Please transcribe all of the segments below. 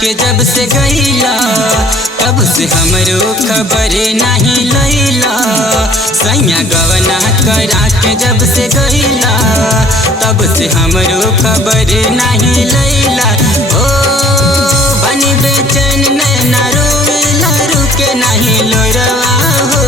के जब से गईला तब से हमरो खबर नहीं लैला। सैया गवना करा के जब से गईला तब से हमरो खबर नहीं लैला। ओ बनी बेचैन नैना रोवेला रुके नहीं लोरवा हो।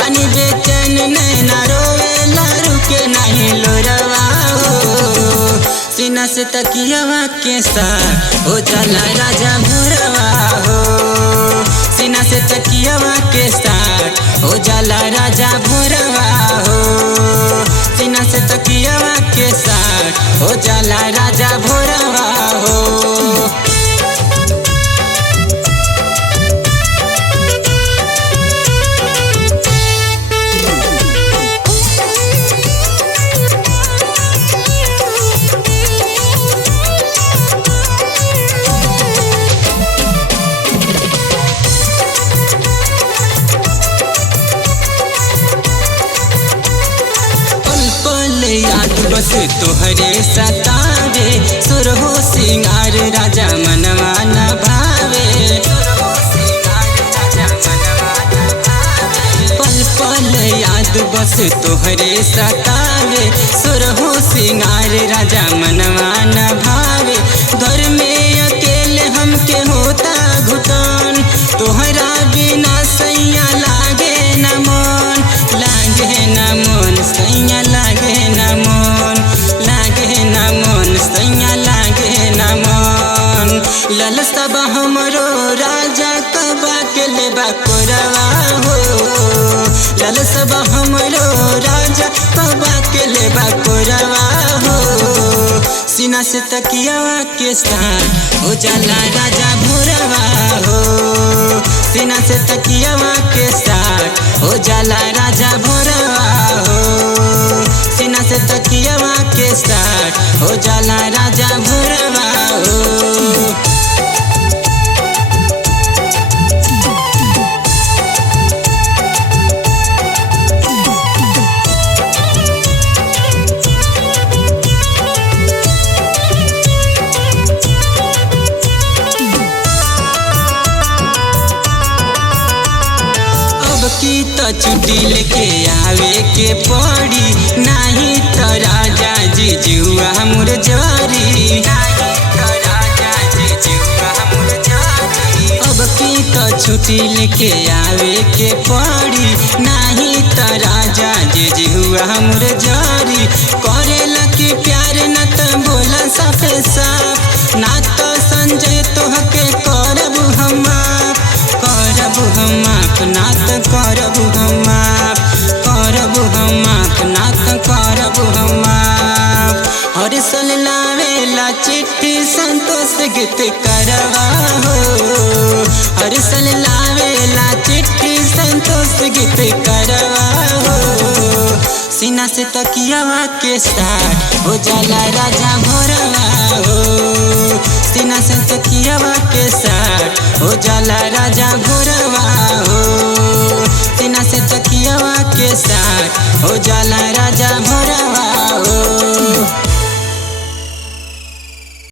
बनी बेचैन नैना रोवेला रुके नहीं लोरवा हो। सीना से तकियावा के साथ हो जाला राजा भोरवा हो। सीना से तकियावा के साथ हो जाला राजा भोरवा हो। सीना से तकियावा के साथ हो जाला राजा भोरवा हो। याद बस तोहरे सतावे सुरहो सिंगार राजा मनवा न भावे। पल पल याद बस तोहरे सतावे सुरहो सिंगार राजा मनवा न भावे। घर में अकेले हमके होता घुटन तोहरा बिना सैया लागे न मन। लागे न मन सैया लागे न मन। लागे न मन सैया लागे न मन। ललसा हमरो राजा कबा के लेबा कोरवा हो। ललसा हमरो राजा कबा के लेबा कोरवा हो। सीना से तकियावा के साथ हो जाला राजा भोरवा हो। सीना से तकियावा के साथ हो जाला राजा भोरवा हो। सीना से तकियावा के साथ हो जाला राजा भोरवा हो। की तो छुट्टी लेके आवे के पड़ी नहीं तो राजा जी जुआ हमर जारी। अब की तो छुट्टी लेके आवे के पड़ी नहीं तो राजा जी जुआ हमर जारी। करेला के प्यार न तो बोला साफे साफ ना तो संजय तोहके करब हम करब हम ना तो करब हम करब हम ना तो करब हम। हर सल लावेला चिट्ठी संतोष गीत करवा हो। हर सल लावेला चिट्ठी संतोष गीत करवा हो। सीना से तकियावा के साथ हो जाला राजा भोरवा हो। सीना से तकियावा के साथ हो जाला राजा भोरवा हो। सीना से तकियावा के साथ हो जाला राजा